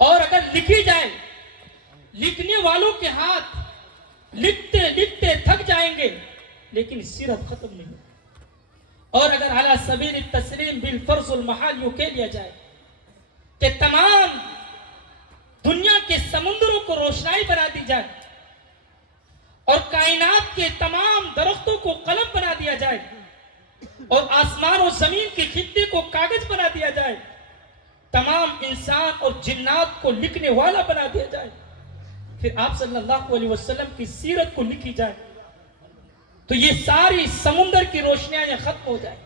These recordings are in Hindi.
और अगर लिखी जाए, लिखने वालों के हाथ लिखते लिखते थक जाएंगे, लेकिन सीरत खत्म नहीं होगी। और अगर अला सबील तस्लीम बिल फर्जुल महाल यूं कह लिया जाए कि तमाम दुनिया के समुद्रों को रोशनाई बना दी जाए और कायनात के तमाम दरख्तों को कलम बना दिया जाए और आसमान और जमीन के खित्ते को कागज बना दिया जाए, तमाम इंसान और जिन्नात को लिखने वाला बना दिया जाए, फिर आप सल्लल्लाहु अलैहि वसल्लम की सीरत को लिखी जाए, तो ये सारी समुंदर की रोशनियां यहां खत्म हो जाए।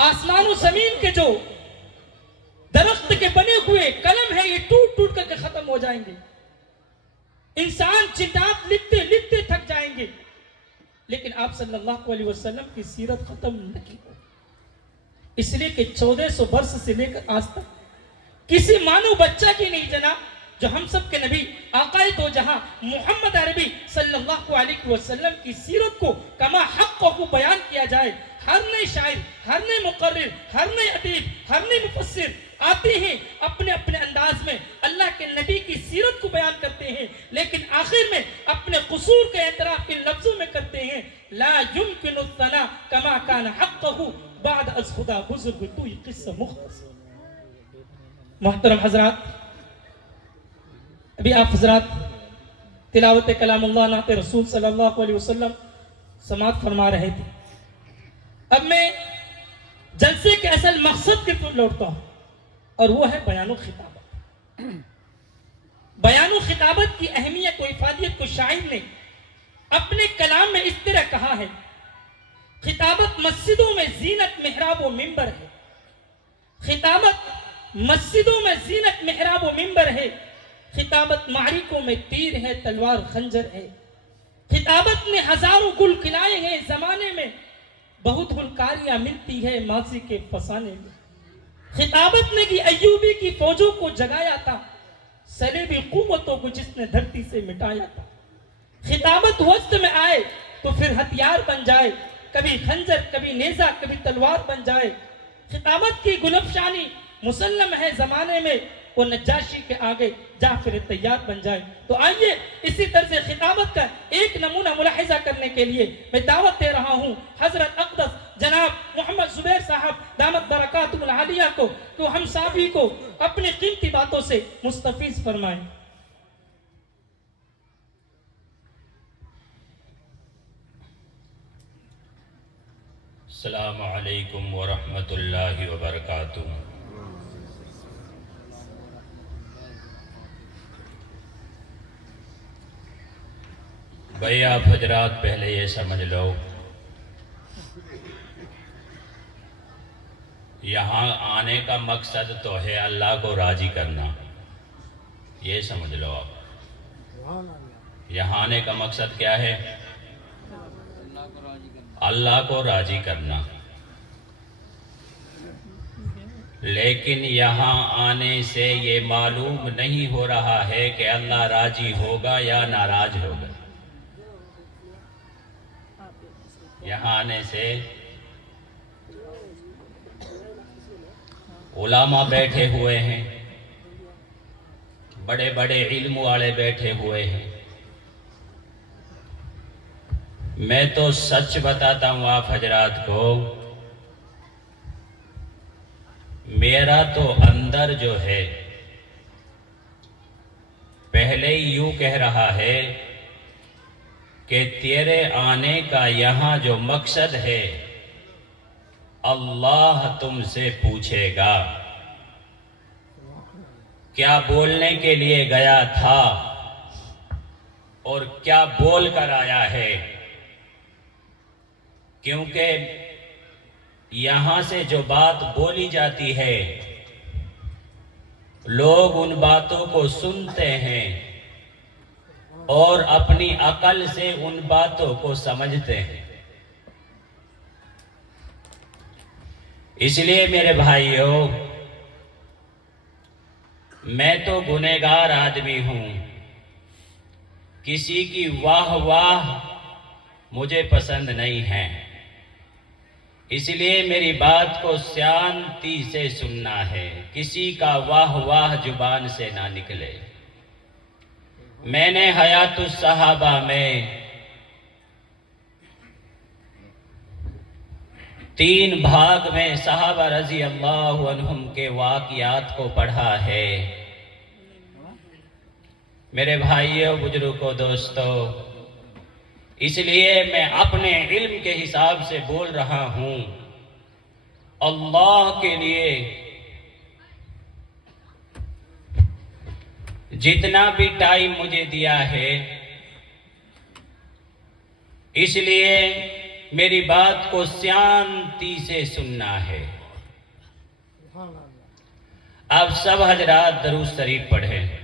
आसमान और जमीन के जो दरख्त के बने हुए कलम है, ये टूट टूट करके खत्म हो जाएंगे। इंसान जिन्नात लिखते लिखते थक जाएंगे, लेकिन आप सल्लल्लाहु अलैहि वसल्लम की सीरत खत्म नहीं हो। इसलिए कि 1400 वर्ष से लेकर आज तक किसी मानव बच्चा की नहीं जना जो हम सब के नबी आकाए दो जहां मोहम्मद अरबी सल्लल्लाहु अलैहि वसल्लम की सीरत को कमा हक को बयान किया जाए। हर नए शायर, हर नए मुकर्रिर, हर नए अदीब, हर नए मुफस्सिर आते हैं, अपने अपने अंदाज में अल्लाह के नबी की सीरत को बयान करते हैं, लेकिन आखिर में अपने कसूर का एतराफ इन लफ्जों में करते हैं, ला युमकिनु सना कमा कान हक़्क़हु बाद अज़ खुदा बुज़ुर्ग तू ये किस्सा मुख्तसर। मोहतरम हजरात, अभी आप हजरात तिलावत कलामुल्लाह नात रसूल सल्लल्लाहु अलैहि वसल्लम समात फरमा रहे थे। अब मैं जलसे के असल मकसद के पर लौटता हूं, और वो है बयान खिताबत। बयान खिताबत की अहमियत और इफादियत को शायर ने अपने कलाम में इस तरह कहा है, खिताबत मस्जिदों में जीनत मेहराब व मिंबर है। खिताबत मस्जिदों में जीनत मेहराब व मिंबर है। खिताबत मारिकों में तीर है, तलवार खंजर है। खिताबत ने हजारों गुल खिलाए हैं, जमाने में बहुत गुलकारियां मिलती है माजी के फसाने में। खिताबत ने की अय्यूबी की फौजों को जगाया था, सलेबी कुव्वतों को जिसने धरती से मिटाया था। खिताबत वस्त में आए तो फिर हथियार बन जाए, कभी खंजर, कभी नेजा, कभी तलवार बन जाए। खिताबत की गुलफशानी मुसल्लम है जमाने में, वो नज्जाशी के आगे जाफिर तैयार बन जाए। तो आइए इसी तरह से खिताबत का एक नमूना मुलाहिजा करने के लिए मैं दावत दे रहा हूँ हजरत अक़दस जनाब मोहम्मद जुबैर साहब दामत बरकातुहुल आलिया को, तो हम सभी को अपनी कीमती बातों से मुस्तफीज फरमाएं। अस्सलामु अलैकुम व रहमतुल्लाहि व बरकातुहू। भाई आप हजरात पहले ये समझ लो, यहाँ आने का मकसद तो है अल्लाह को राजी करना। ये समझ लो आप, यहाँ आने का मकसद क्या है? अल्लाह को राजी करना। लेकिन यहाँ आने से ये मालूम नहीं हो रहा है कि अल्लाह राजी होगा या नाराज होगा। यहाँ आने से उलामा बैठे हुए हैं, बड़े बड़े इल्म वाले बैठे हुए हैं। मैं तो सच बताता हूँ आप हजरात को, मेरा तो अंदर जो है पहले ही यूं कह रहा है कि तेरे आने का यहाँ जो मकसद है अल्लाह तुमसे पूछेगा, क्या बोलने के लिए गया था और क्या बोल कर आया है। क्योंकि यहाँ से जो बात बोली जाती है, लोग उन बातों को सुनते हैं और अपनी अकल से उन बातों को समझते हैं। इसलिए मेरे भाइयों, मैं तो गुनहगार आदमी हूं, किसी की वाह वाह मुझे पसंद नहीं है। इसलिए मेरी बात को शांति से सुनना है, किसी का वाह वाह जुबान से ना निकले। मैंने हयातुस सहाबा में 3 भाग में सहाबा रजी अल्लाह अन्हुम के वाक़ियात को पढ़ा है। मेरे भाइयों, बुजुर्गों, दोस्तों, इसलिए मैं अपने इल्म के हिसाब से बोल रहा हूं। अल्लाह के लिए जितना भी टाइम मुझे दिया है, इसलिए मेरी बात को शांति से सुनना है। अब सब हजरात दरूद शरीफ पढ़ें।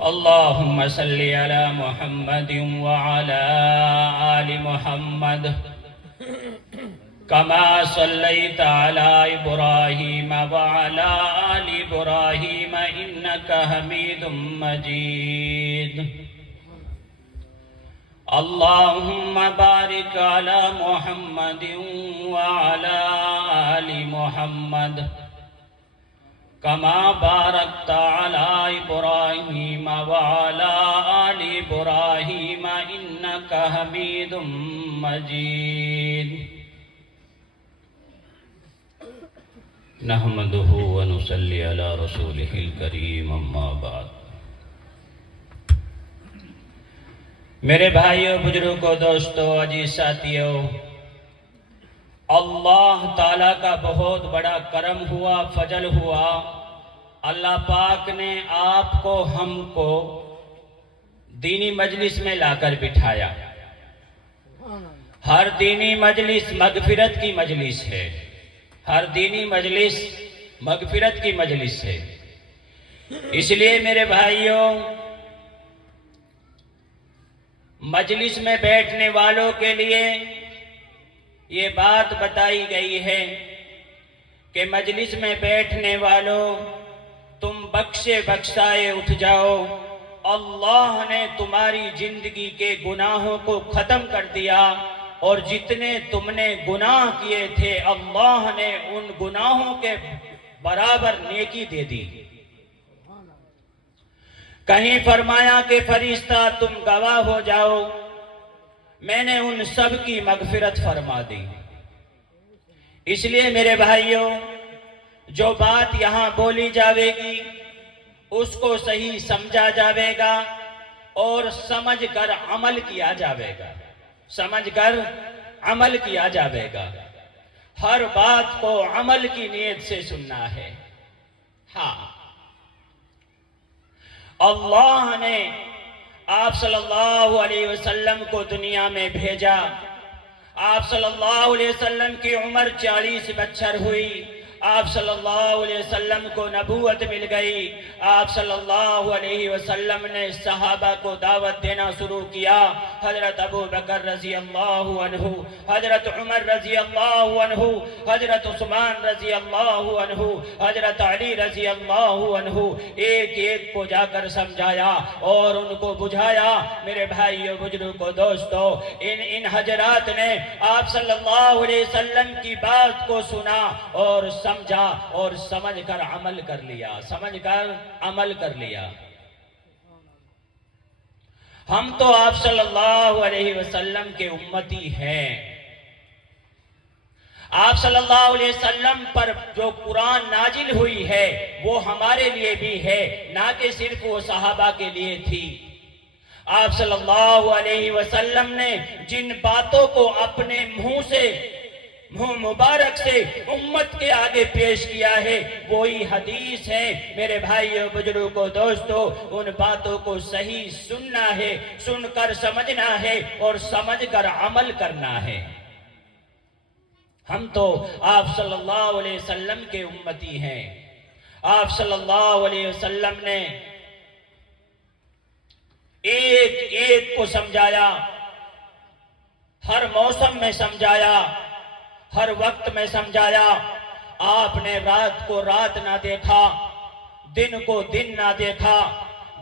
अल्लाहुम्मा सल्ली अला मुहम्मदिन व अला आलि मुहम्मद कमा सल्लैता अला इब्राहीम व अला आलि इब्राहीम इन्नका हमीदुम मजीद। अल्लाहुम्मा बारिक अला मुहम्मदिन व अला आलि मुहम्मद कमा बारकता अला इब्राहीम व अला आलि इब्राहीम इन्नका हमीदुम मजीद। नहमदुहु व नुसल्ली अला रसूलिहिल करीम, अम्मा बाद। मेरे भाइयों, बुजुर्गों, दोस्तों, अजीज साथियों, अल्लाह ताला का बहुत बड़ा करम हुआ, फजल हुआ। अल्लाह पाक ने आपको हमको दीनी मजलिस में लाकर बिठाया। हर दीनी मजलिस मगफिरत की मजलिस है। हर दीनी मजलिस मगफिरत की मजलिस है। इसलिए मेरे भाइयों, मजलिस में बैठने वालों के लिए ये बात बताई गई है कि मजलिस में बैठने वालों, तुम बख्शे बख्शाए उठ जाओ। अल्लाह ने तुम्हारी जिंदगी के गुनाहों को खत्म कर दिया और जितने तुमने गुनाह किए थे, अल्लाह ने उन गुनाहों के बराबर नेकी दे दी। कहीं फरमाया कि फरिश्ता तुम गवाह हो जाओ, मैंने उन सब की मगफिरत फरमा दी। इसलिए मेरे भाइयों, जो बात यहाँ बोली जाएगी उसको सही समझा जाएगा और समझकर अमल किया जाएगा। समझकर अमल किया जाएगा। हर बात को अमल की नीयत से सुनना है। हाँ, अल्लाह ने आप सल्लल्लाहु अलैहि वसल्लम को दुनिया में भेजा। आप सल्लल्लाहु अलैहि वसल्लम की उम्र 40 बछर हुई। आप सल्लल्लाहु अलैहि वसल्लम को नबूवत मिल गई। आप सल्लल्लाहु अलैहि वसल्लम ने सहाबा को दावत देना शुरू किया। हजरत अबू बकर रजी अल्लाह अन्हु, हजरत उमर रजी अल्लाह अन्हु, हजरत उस्मान रजी अल्लाह अन्हु, हजरत अली रजी अल्लाह अन्हु, एक एक को जाकर समझाया और उनको बुझाया। मेरे भाइयों, बुजुर्गों, दोस्तों, इन हजरात ने आप सल्लल्लाहु अलैहि वसल्लम की बात को सुना और समझा और समझकर अमल कर लिया। समझकर अमल कर लिया। हम तो आप सल्लल्लाहु अलैहि वसल्लम के उम्मती हैं। आप सल्लल्लाहु अलैहि वसल्लम पर जो कुरान नाजिल हुई है वो हमारे लिए भी है, ना कि सिर्फ वो सहाबा के लिए थी। आप सल्लल्लाहु अलैहि वसल्लम ने जिन बातों को अपने मुंह मुबारक से उम्मत के आगे पेश किया है वही हदीस है। मेरे भाइयों, बुजुर्गों, दोस्तों, उन बातों को सही सुनना है, सुनकर समझना है और समझकर अमल करना है। हम तो आप सल्लल्लाहु अलैहि वसल्लम के उम्मती हैं। आप सल्लल्लाहु अलैहि वसल्लम ने एक एक को समझाया, हर मौसम में समझाया, हर वक्त में समझाया। आपने रात को रात ना देखा, दिन को दिन ना देखा,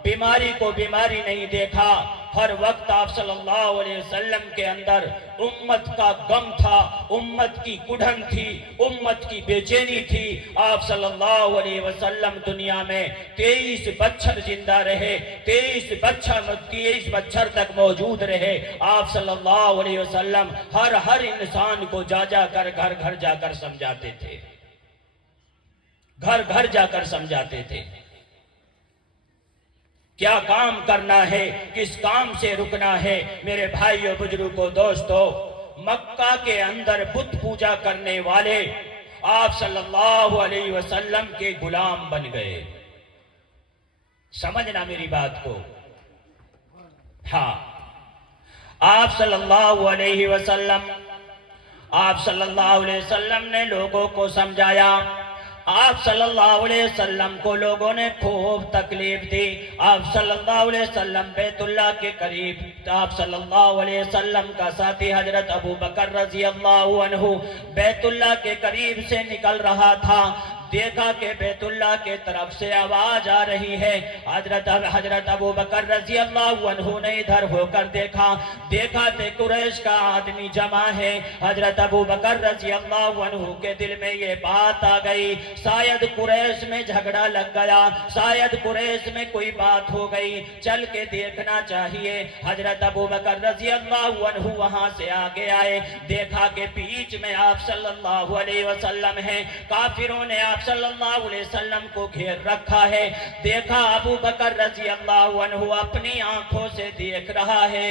बीमारी को बीमारी नहीं देखा। हर वक्त आप सल्लल्लाहु अलैहि वसल्लम के अंदर उम्मत का गम था, उम्मत की कुढ़न थी, उम्मत की बेचैनी थी। आप सल्लल्लाहु अलैहि वसल्लम दुनिया में 23 बच्चर जिंदा रहे, 23 बच्चर तक मौजूद रहे। आप सल्लल्लाहु अलैहि वसल्लम हर इंसान को जा जाकर घर घर जाकर समझाते थे, घर घर जाकर समझाते थे क्या काम करना है, किस काम से रुकना है। मेरे भाइयों, बुजुर्गों, दोस्तों, मक्का के अंदर बुत पूजा करने वाले आप सल्लल्लाहु अलैहि वसल्लम के गुलाम बन गए। समझना मेरी बात को। हाँ, आप सल्लल्लाहु अलैहि वसल्लम ने लोगों को समझाया। आप सल्लल्लाहु अलैहि वसल्लम को लोगों ने खूब तकलीफ दी। आप सल्लल्लाहु अलैहि वसल्लम बैतुल्लाह के करीब आप सल्लल्लाहु अलैहि वसल्लम का साथी हजरत अबू बकर रजी अल्लाह अन्हु बैतुल्लाह के करीब से निकल रहा था। देखा कि बैतुल्लाह के तरफ से आवाज आ रही है। हजरत अबू बकर रजी अल्लाह अन्हु ने इधर होकर देखा तो कुरैश का आदमी जमा है। हजरत अबू बकर रजी अल्लाह अन्हु के दिल में ये बात आ गई, शायद कुरैश में झगड़ा लग गया, शायद कुरैश में कोई बात हो गई, चल के देखना चाहिए। हजरत अबू बकर रजी अल्लाह अन्हु वहां से आगे आए, देखा कि बीच में आप सल्लल्लाहु अलैहि वसल्लम हैं। काफिरों ने आप सल्लल्लाहु अलैहि वसल्लम को घेर रखा है। देखा अबू बकर रजी अल्लाह अन्हु अपनी आंखों से देख रहा है।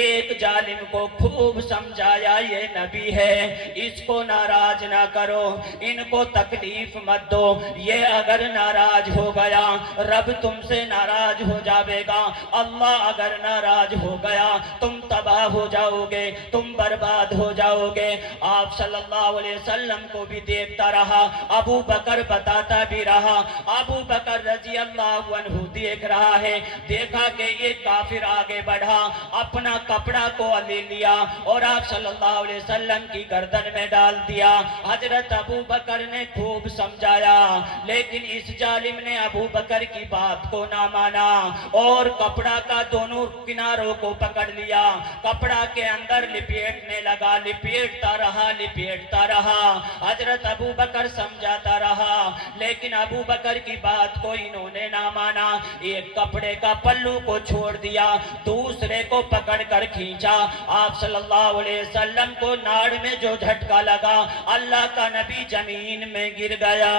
एक जालिम को खूब समझाया, ये नबी है, इसको नाराज ना करो, इनको तकलीफ मत दो, ये अगर नाराज हो गया रब तुमसे नाराज हो जाएगा, अल्लाह अगर नाराज हो गया तुम तबाह हो जाओगे, तुम बर्बाद हो जाओगे। आप सल्लल्लाहु अलैहि वसल्लम को भी देखता रहा, अबू बकर बताता भी रहा। अबू बकर रजी अल्लाह अन्हु देख रहा है। देखा कि ये काफिर आगे बढ़ा, अपना कपड़ा को ले लिया और आप सल्लल्लाहु अलैहि वसल्लम की गर्दन में डाल दिया। हजरत अबू बकर ने खूब समझाया, लेकिन इस जालिम ने अबू बकर की बात को ना माना और कपड़ा का दोनों किनारों को पकड़ लिया, कपड़ा के अंदर लिपेटने लगा, लिपेटता रहा। हजरत अबू बकर समझाता रहा, लेकिन अबू बकर की बात को इन्होंने ना माना। एक कपड़े का पल्लू को छोड़ दिया, दूसरे को पकड़ कर खींचा। आप सल्लल्लाहु अलैहि वसल्लम को नाड़ में जो झटका लगा, अल्लाह का नबी जमीन में गिर गया।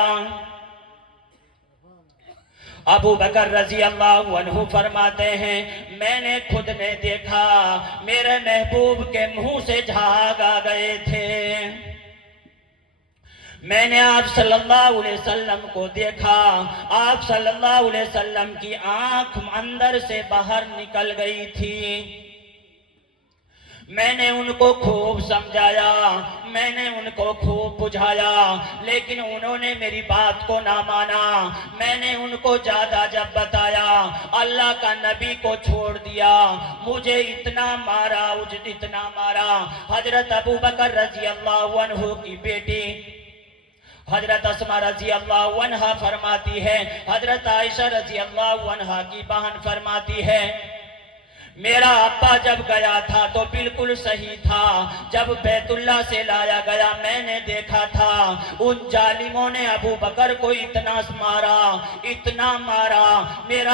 अबू बकर रजी अल्लाह अन्हु फरमाते हैं, मैंने खुद ने देखा, मेरे महबूब के मुंह से झाग आ गए थे। मैंने आप सल्लल्लाहु अलैहि वसल्लम को देखा, आप सल्लल्लाहु अलैहि वसल्लम की आंख अंदर से बाहर निकल गई थी। मैंने उनको खूब समझाया, मैंने उनको खूब बुझाया, लेकिन उन्होंने मेरी बात को ना माना। मैंने उनको ज्यादा जब बताया, अल्लाह का नबी को छोड़ दिया, मुझे इतना मारा। हजरत अबू बकर रजी अल्लाह अन्हु की बेटी हजरत अस्मा रजी अल्लाह अन्हा फरमाती है, हजरत आयशा रजी अल्लाह अन्हा की बहन फरमाती है, मेरा अब्बा जब गया था तो बिल्कुल सही था। जब बैतुल्लाह से लाया गया, मैंने देखा था उन जालिमों ने अबू बकर को इतना मारा, मेरा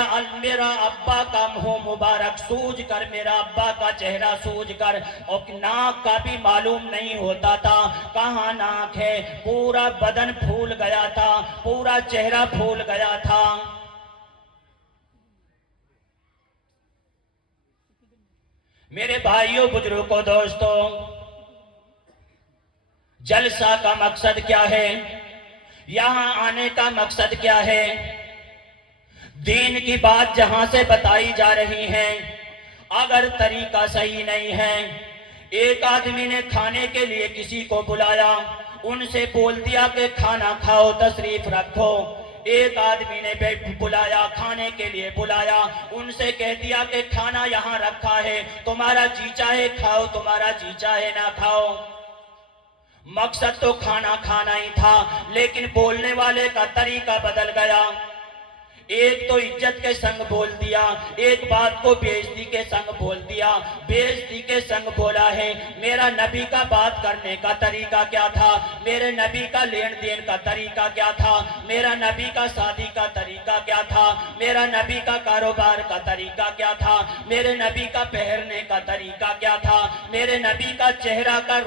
अब्बा का मुंह मुबारक सूज कर, मेरा अब्बा का चेहरा सूज कर, और नाक का भी मालूम नहीं होता था कहाँ नाक है। पूरा बदन फूल गया था, पूरा चेहरा फूल गया था। मेरे भाइयों, बुजुर्गों, दोस्तों, जलसा का मकसद क्या है? यहां आने का मकसद क्या है? दीन की बात जहां से बताई जा रही है, अगर तरीका सही नहीं है, एक आदमी ने खाने के लिए किसी को बुलाया, उनसे बोल दिया कि खाना खाओ, तशरीफ रखो। एक आदमी ने बुलाया, खाने के लिए बुलाया, उनसे कह दिया कि खाना यहाँ रखा है, तुम्हारा जी चाहे खाओ, तुम्हारा जी चाहे ना खाओ। मकसद तो खाना खाना ही था, लेकिन बोलने वाले का तरीका बदल गया। एक तो इज्जत के संग बोल दिया, एक बात को बेइज्जती के संग बोल दिया। बेइज्जती के संग बोला है। मेरा नबी का बात करने का तरीका क्या था, मेरे नबी का लेन देन का तरीका क्या था, मेरा नबी का शादी का तरीका क्या था, मेरा नबी का कारोबार का तरीका क्या था, मेरे नबी का पहनने का तरीका क्या था, मेरे नबी का चेहरा का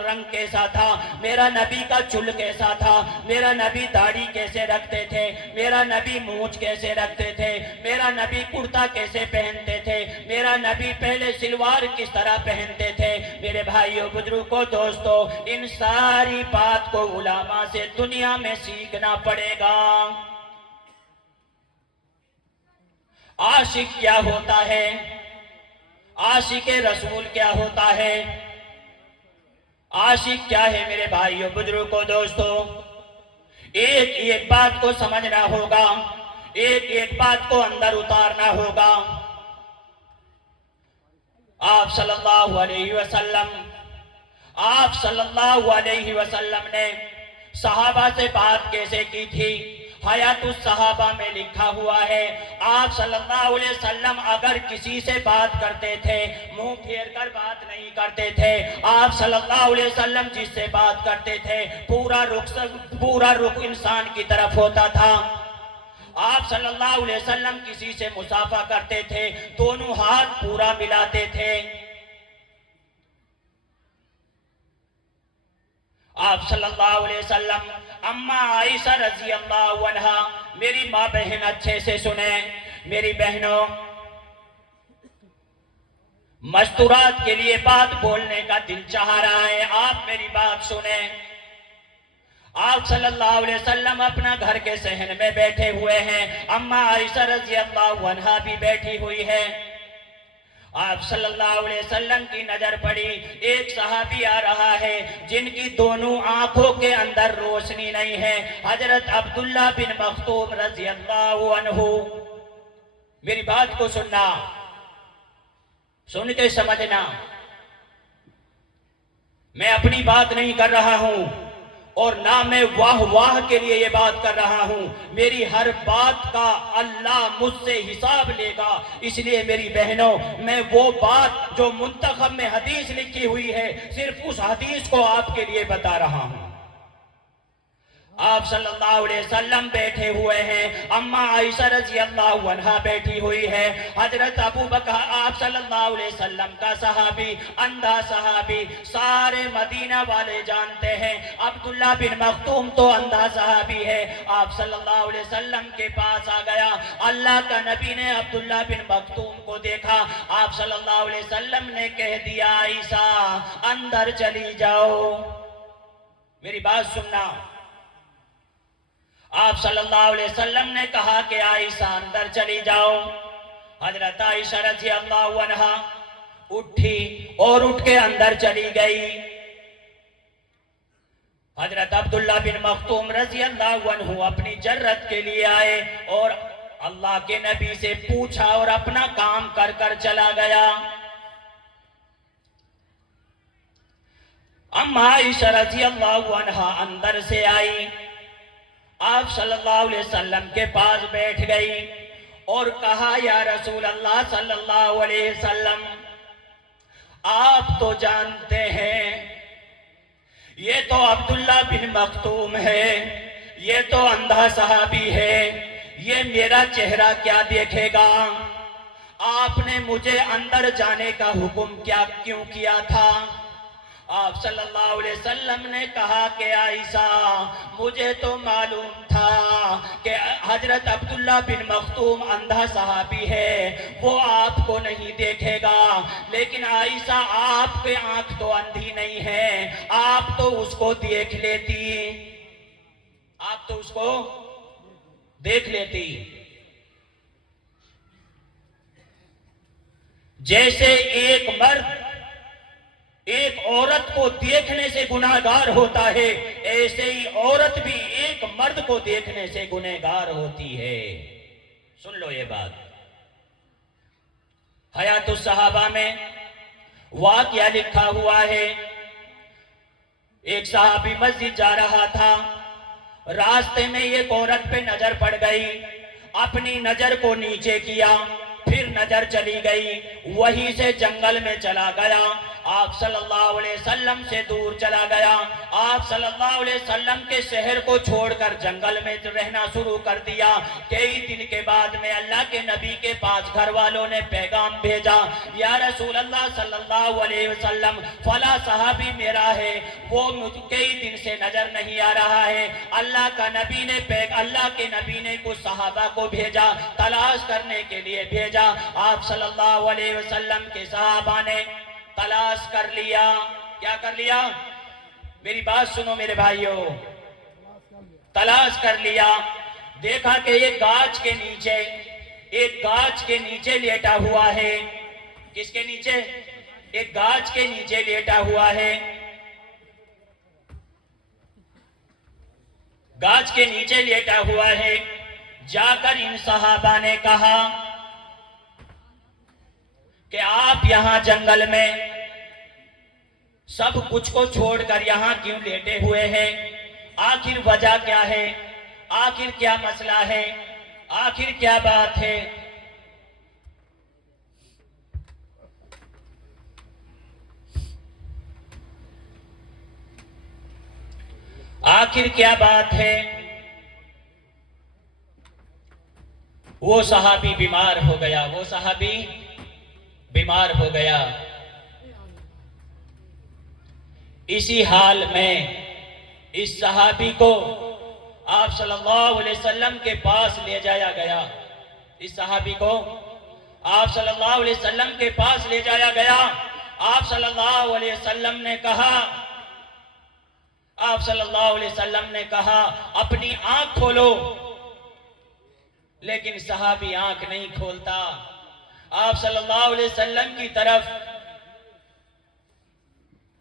रंग कैसा था, मेरा नबी का चुल कैसा था, मेरा नबी दाढ़ी कैसे रखते थे, मेरा नबी मूंछ कैसे रखते थे, मेरा नबी कुर्ता कैसे पहनते थे, मेरा नबी पहले सिलवार किस तरह पहनते थे। मेरे भाइयों बुजुर्गों दोस्तों, इन सारी बात को उलामा से दुनिया में सीखना पड़ेगा। आशिक क्या होता है, आशिक रसूल क्या होता है, आशिक क्या है मेरे भाइयों बुजुर्गों दोस्तों। एक एक बात को समझना होगा, एक एक बात को अंदर उतारना होगा। आप सल्लल्लाहु अलैहि वसल्लम ने सहाबा से बात कैसे की थी, हयातुस सहाबा में लिखा हुआ है। आप सल्लल्लाहु अलैहि वसल्लम अगर किसी से बात करते थे, मुंह फेर कर बात नहीं करते थे। आप सल्लल्लाहु अलैहि वसल्लम जिससे बात करते थे पूरा रुख इंसान की तरफ होता था। आप सल्लल्लाहु अलैहि वसल्लम किसी से मुसाफा करते थे, दोनों हाथ पूरा मिलाते थे। आप सल्लल्लाहु अलैहि वसल्लम अम्मा आयशा रजी अल्लाह अन्हा, मेरी माँ बहन अच्छे से सुने, मेरी बहनों, मस्तूरात के लिए बात बोलने का दिल चाह रहा है, आप मेरी बात सुने। आप सल्लल्लाहु अलैहि वसल्लम अपना घर के सहन में बैठे हुए हैं, अम्मा आयशा रजी अल्लाह अन्हा भी बैठी हुई है। आप सल्लल्लाहु अलैहि वसल्लम की नजर पड़ी, एक सहाबी आ रहा है जिनकी दोनों आंखों के अंदर रोशनी नहीं है, हजरत अब्दुल्ला बिन मख्तूम रजी अल्लाह अन्हु। मेरी बात को सुनना, सुन के समझना, मैं अपनी बात नहीं कर रहा हूं और ना मैं वाह वाह के लिए ये बात कर रहा हूं। मेरी हर बात का अल्लाह मुझसे हिसाब लेगा। इसलिए मेरी बहनों, मैं वो बात जो मुंतखब में हदीस लिखी हुई है, सिर्फ उस हदीस को आपके लिए बता रहा हूं। आप सल्लल्लाहु अलैहि वसल्लम बैठे हुए हैं, अम्मा आयशा रजी अल्लाह अन्हा बैठी हुई है, हजरत अबू बकर, आप सल्लल्लाहु अलैहि वसल्लम का सहाबी, अंधा सहाबी, सारे मदीना वाले जानते हैं, अब्दुल्ला बिन मख्तूम तो अंधा सहाबी है। आप सल्लल्लाहु अलैहि वसल्लम के पास आ गया, अल्लाह का नबी ने अब्दुल्ला बिन मख्तूम को देखा, आप सल्लल्लाहु अलैहि वसल्लम ने कह दिया, आयशा अंदर चली जाओ। मेरी बात सुनना, आप सल्लल्लाहु अलैहि वसल्लम ने कहा कि आयशा अंदर चली जाओ। हजरत आयशा रज़ी अल्लाह अन्हा उठी और उठ के अंदर चली गई। हजरत अब्दुल्ला बिन मख्तूम रज़ी अल्लाह अन्हु अपनी जर्रत के लिए आए और अल्लाह के नबी से पूछा और अपना काम कर कर चला गया। अम्मा आयशा रज़ी अल्लाह अन्हा अंदर से आई, आप सल्लल्लाहु अलैहि वसल्लम के पास बैठ गई और कहा, या रसूल अल्लाह सल्लल्लाहु अलैहि वसल्लम, आप तो जानते हैं ये तो अब्दुल्ला बिन मख्तूम है, ये तो अंधा सहाबी है, ये मेरा चेहरा क्या देखेगा? आपने मुझे अंदर जाने का हुक्म क्यों किया था? आप सल्लल्लाहु अलैहि वसल्लम ने कहा कि आयशा, मुझे तो मालूम था कि हजरत अब्दुल्ला बिन मख्तूम अंधा सहाबी है, वो आपको नहीं देखेगा, लेकिन आयशा आपके आंख तो अंधी नहीं है, आप तो उसको देख लेती, आप तो उसको देख लेती। जैसे एक मर्द एक औरत को देखने से गुनाहगार होता है, ऐसे ही औरत भी एक मर्द को देखने से गुनहगार होती है। सुन लो ये बात। हयातुस सहाबा में वाक़या लिखा हुआ है, एक सहाबी मस्जिद जा रहा था, रास्ते में एक औरत पे नजर पड़ गई। अपनी नजर को नीचे किया, फिर नजर चली गई, वहीं से जंगल में चला गया, आप सल्लल्लाहु अलैहि वसल्लम से दूर चला गया। आप सल्लल्लाहु अलैहि वसल्लम के शहर को छोड़कर जंगल में रहना शुरू कर दिया। कई दिन के बाद में अल्लाह के नबी के पास घर वालों ने पैगाम भेजा, या रसूल अल्लाह सल्लल्लाहु अलैहि वसल्लम, फला सहाबी मेरा है, वो मुझे कई दिन से नजर नहीं आ रहा है। अल्लाह के नबी ने कुछ सहाबा को भेजा, तलाश करने के लिए भेजा। आप सल्लल्लाहु अलैहि वसल्लम के सहाबा ने तलाश कर लिया। क्या कर लिया? मेरी बात सुनो मेरे भाइयों, तलाश कर लिया। देखा कि एक गाछ के नीचे लेटा हुआ है। किसके नीचे? एक गाछ के नीचे लेटा हुआ है। गाछ के नीचे लेटा हुआ है। जाकर इन सहाबा ने कहा कि आप यहां जंगल में सब कुछ को छोड़कर यहां क्यों लेटे हुए हैं? आखिर वजह क्या है? आखिर क्या मसला है? आखिर क्या बात है? आखिर क्या बात है? वो सहाबी बीमार हो गया। वो सहाबी बीमार हो गया। इसी हाल में इस सहाबी को आप सल्लल्लाहु अलैहि वसल्लम के पास ले जाया गया। इस सहाबी को आप सल्लल्लाहु अलैहि वसल्लम के पास ले जाया गया। आप सल्लल्लाहु अलैहि वसल्लम ने कहा, अपनी आंख खोलो। लेकिन सहाबी आंख नहीं खोलता। आप सल्लल्लाहु अलैहि वसल्लम की तरफ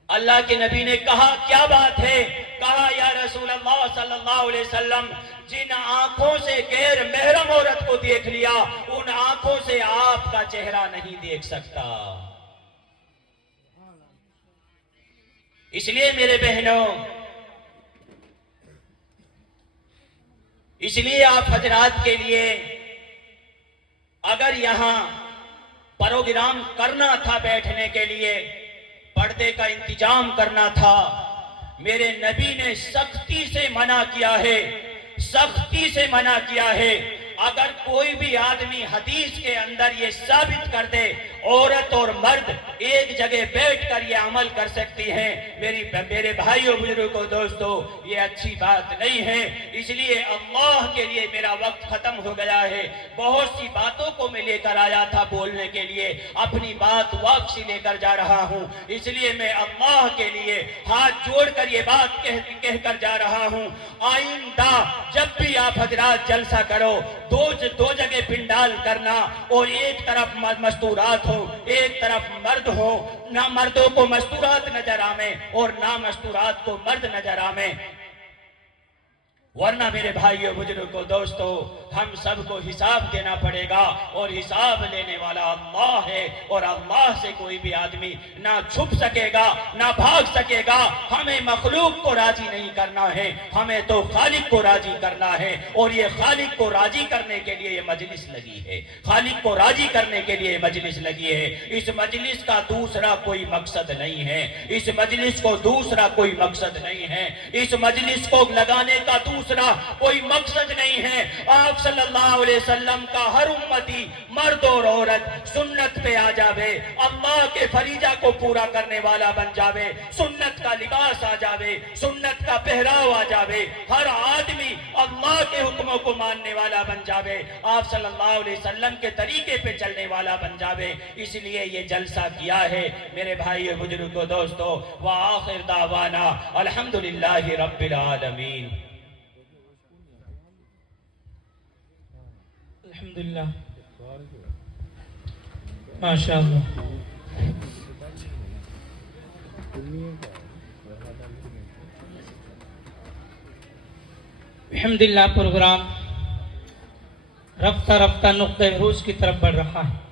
अल्लाह के नबी ने कहा, क्या बात है? कहा, या रसूल अल्लाह सल्लल्लाहु अलैहि वसल्लम, जिन आंखों से गैर महरम औरत को देख लिया, उन आंखों से आपका चेहरा नहीं देख सकता। इसलिए मेरे बहनों, इसलिए आप हजरात के लिए अगर यहां प्रोग्राम करना था, बैठने के लिए पर्दे का इंतजाम करना था, मेरे नबी ने सख्ती से मना किया है। सख्ती से मना किया है। अगर कोई भी आदमी हदीस के अंदर ये साबित कर दे औरत और मर्द एक जगह बैठकर ये अमल कर सकती हैं, मेरे भाइयों बुजुर्गों दोस्तों, ये अच्छी बात नहीं है। इसलिए अल्लाह के लिए मेरा वक्त खत्म हो गया है। बहुत सी बातों को मैं लेकर आया था बोलने के लिए, अपनी बात वापसी लेकर जा रहा हूं। इसलिए मैं अल्लाह के लिए हाथ जोड़कर ये बात कहकर जा रहा हूं, आइंदा जब भी आप हजरात जलसा करो, दो जगह पिंडाल करना, और एक तरफ मस्तूरात हो, एक तरफ मर्द हो, ना मर्दों को मस्तूरात नजर आवे और ना मस्तूरात को मर्द नजर आवे। वरना मेरे भाइयों बुजुर्गों दोस्तों, हम सबको हिसाब देना पड़ेगा, और हिसाब लेने वाला अल्लाह है, और अल्लाह से कोई भी आदमी ना छुप सकेगा ना भाग सकेगा। हमें मखलूक को राजी नहीं करना है, हमें तो खालिक को राजी करना है। और ये खालिक को राजी करने के लिए ये मजलिस लगी है, खालिक को राजी करने के लिए मजलिस लगी है। इस मजलिस का दूसरा कोई मकसद नहीं है, इस मजलिस को दूसरा कोई मकसद नहीं है, इस मजलिस को लगाने का दूसरा कोई मकसद नहीं है। आप सल्लल्लाहु अलैहि वसल्लम का हर उम्मती मर्द और औरत सुन्नत पे आ जावे, अल्लाह के फरीजा को पूरा करने वाला बन जावे, सुन्नत का लिबास आ जावे, सुन्नत का पहराव आ जावे, हर आदमी अल्लाह के हुक्मों को मानने वाला बन जावे, आप सल्लल्लाहु अलैहि वसल्लम के तरीके पे चलने वाला बन जावे। इसलिए ये जलसा किया है मेरे भाई बुजुर्गों दोस्तों। व आखिर दावाना अल्हम्दुलिल्लाहि रब्बिल आलमीन। अल्हम्दुलिल्लाह, माशाअल्लाह। अल्हम्दुलिल्लाह, प्रोग्राम रफ्ता रफ्ता नुक्ते रूज की तरफ बढ़ रहा है।